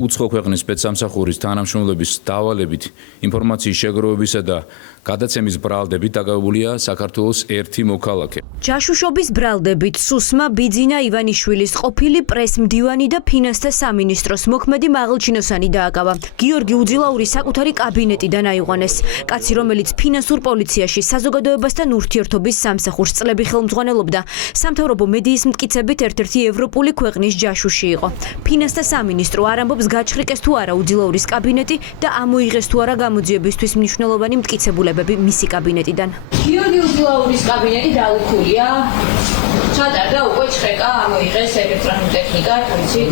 უცხო ქვეყნის სპეცსამსახურის თანამშრომლების დავალებით ინფორმაციის შეგროვებისა და გადაცემის ბრალდებით დაკავებულია საქართველოს ერთი მოქალაქე. ჯაშუშობის ბრალდებით სუსმა ბიძინა ივანიშვილის ყოფილი პრესმდივანი და ფინანსთა სამინისტროს მოქმედი მაღალჩინოსანი დააკავა. გიორგი უძილაურის საკუთარი კაბინეტიდან აიყვანეს. კაცი, რომელიც ფინანსურ პოლიციაში საზოგადოებასთან ურთიერთობის სამსახურს წლები ხელმძღვანელობდა, სამთავრობო მედიის მტკიცებით ერთ-ერთი ევროპული ქვეყნის ჯაშუში იყო. ფინანსთა სამინისტრო არ ამბობს გაჩხრიკეს თუ არა უძილაურის კაბინეტი და ამოიღეს თუ არა გამოძიებისთვის მნიშვნელოვანი მტკიცებულებები მისი კაბინეტიდან. გიორგი უძილაურის კაბინეტი დაუქულია. ჩატარდა უკვე ჩხრეკა, ამოიღეს ელექტრონული ტექნიკა, თვიცით.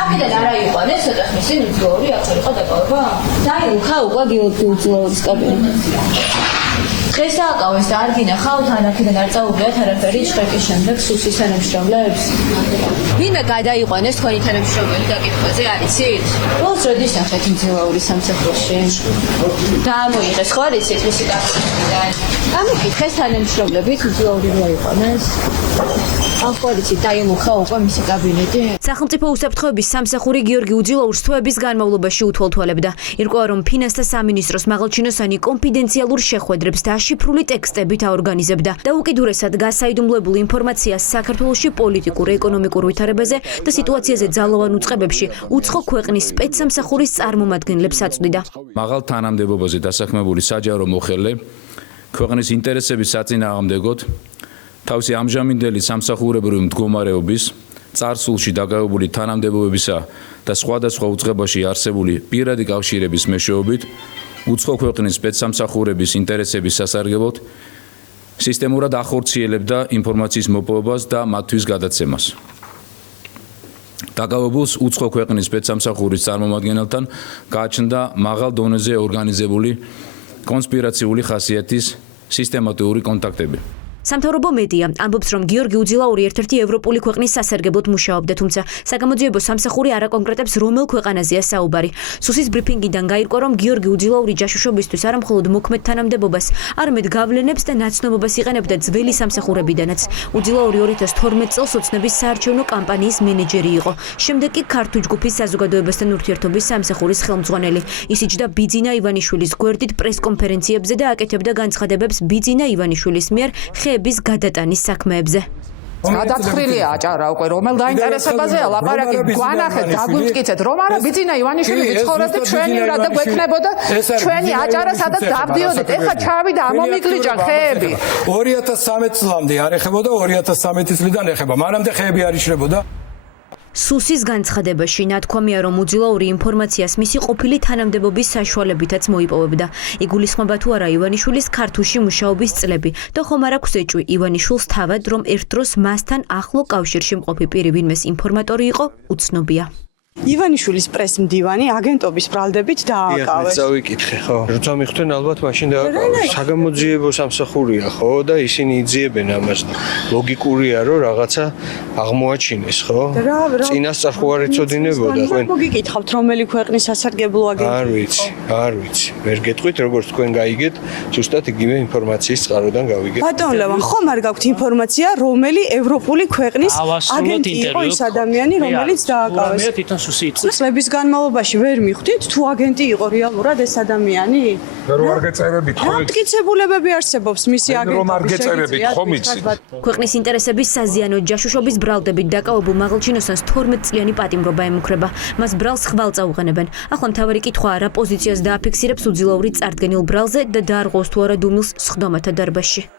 აქედან არა იყვანეს ცოტა ხნის წინ უძილაური აქ იყო დაკავება. დაიმუქა უკვე გიორგი უძილაურის კაბინეტი. დღეს დააკავეს და არ გინახავთ, ან აქედან არ წაუღიათ არაფერი ჩხრეკის შემდეგ სუსის თანამშრომლებს. ვინმე გადაიყვანეს თქვენი თანამშრომელი დაკითხვაზე, არიცით? ბოლოს როდის ნახეთ უძილაურის სამსახურში? დაამოიღეს ხო არის მისი კაბინეტიდან? ამიკითხეს თანამშრომლებით უძილაური რა იყვანეს? ახალიცი დაიმუხა უკვე მისი კაბინეტი. სახელმწიფო უსაფრთხოების სამსახური გიორგი უძილაურს თვეების განმავლობაში უთვალთვალებდა. ირკვევა, რომ ფინანსთა სამინისტროს მაღალჩინოსანი კონფიდენციალურ შეხვედრებს და შიფრული ტექსტებით აორგანიზებდა და უკიდურესად გასაიდუმლოებულ ინფორმაციას საქართველოში პოლიტიკურ, ეკონომიკურ ვითარებაზე და სიტუაციაზე ძალოვან უწყებებში უცხო ქვეყნის სპეცსამსახურის წარმომადგენლებს აწვდიდა. მაღალ თანამდებობაზე დასაქმებული საჯარო მოხელე ქვეყნის ინტერესების საწინააღმდეგოდ თავისი ამჟამინდელი სამსახურებრივი მდგომარეობის, წარსულში დაკავებული თანამდებობებისა და სხვადასხვა უწყებაში არსებული პირადი კავშირების მეშვეობით უცხო ქვეყნის სპეცსამსახურების ინტერესების სასარგებლოდ სისტემურად ახორციელებდა ინფორმაციის მოპოვებას და მათთვის გადაცემას. დაკავებულს უცხო ქვეყნის სპეცსამსახურის წარმომადგენელთან გააჩნდა მაღალ დონეზე ორგანიზებული კონსპირაციული ხასიათის სისტემატიური კონტაქტები. სამთავრობო მედია ამბობს, რომ გიორგი უძილაური ერთ-ერთი ევროპული ქვეყნის სასარგებლოდ მუშაობდა, თუმცა საგამოძიებო სამსახური არ აკონკრეტებს რომელ ქვეყანაზეა საუბარი. სუსის ბრიფინგიდან გაირკვა, რომ გიორგი უძილაური ჯაშუშობისთვის არა მხოლოდ მოქმედ თანამდებობას, არამედ გავლენებს და ნაცნობობას იყენებდა ძველი სამსახურებიდანაც. უძილაური 2012 წელს ოცნების საარჩევნო კამპანიის მენეჯერი იყო. შემდეგ კი ქართული ჯგუფის საზოგადოებასთან ურთიერთობის სამსახურის ხელმძღვანელი. ის იჯდა ბიძინა ივანიშვილის გვერდით პრესკონფერენციებზე და აკეთებდა განცხადებებს ბიძინა ივანიშვილის მიერ ხეების გადატანის საქმეებზე. გადაცხრილია აჭარა უკვე რომელ დაინტერესებაზეა ლაპარაკი გვანახეთ დაგვიმტკიცეთ რომ არა ბიძინა ივანიშვილი ვიცხოვრებდა ჩვენი რა და გვექნებოდა ჩვენი აჭარა სადაც დავდიოდით ეხა ჩავიდა ამომიგლიჯან ხეები 2013 წლამდე არ ეხებოდა 2013 წლიდან ეხება მანამდე ხეები არ იშლებოდა. სუსის განცხადებაში ნათქვამია, რომ უძილაური ინფორმაციას მისი ყოფილი თანამდებობის საშუალებითაც მოიპოვებდა. იგულისხმება თუ არა ივანიშვილის ქართულში მუშაობის წლები და ხომ არ აქვს ეჭვი ივანიშვილს თავად, რომ ერთ დროს მასთან ახლო კავშირში მყოფი პირი ვინმეს ინფორმატორი იყო, უცნობია. ივანიშვილის პრესმდივანი აგენტობის ბრალდებით დააკავეს. წავიკითხე ხო. როცა მიხვდნენ ალბათ მაშინ დააკავეს. საგამოძიებო სამსახურია ხო და ისინი იძიებენ ამას. ლოგიკურია რომ რაღაცა აღმოაჩინეს ხო? წინასწარ ხო არ იცოდინებოდა თქვენ. მოგიკითხავთ რომელი ქვეყნის სასარგებლო აგენტი? არ ვიცი. ვერ გეტყვით როგორც თქვენ გაიგეთ, ზუსტად იგივე ინფორმაციის წყაროდან გავიგეთ. ბატონ ლევან, ხომ არ გაქვთ ინფორმაცია რომელი ევროპული ქვეყნის აგენტი იყო ის ადამიანი რომელიც დააკავეს? წლების განმავლობაში ვერ მიხვდით თუ აგენტი იყო რეალურად ეს ადამიანი? რომ არ გეწერებით ხო? მტკიცებულებები არსებობს მისი აგენტობის. რომ არ გეწერებით ხომ იცით? ქვეყნის ინტერესების საზიანო ჯაშუშობის ბრალდებით დაკავებულ მაღალჩინოსანს 12 წლიანი პატიმრობა ემუქრება. მას ბრალს ხვალ წაუყენებენ. ახლა მთავარი კითხვაა რა პოზიციას დააფიქსირებს უძილაური წარდგენილ ბრალზე და დაარღვევს თუ არა დუმილს სხდომათა დარბაზში.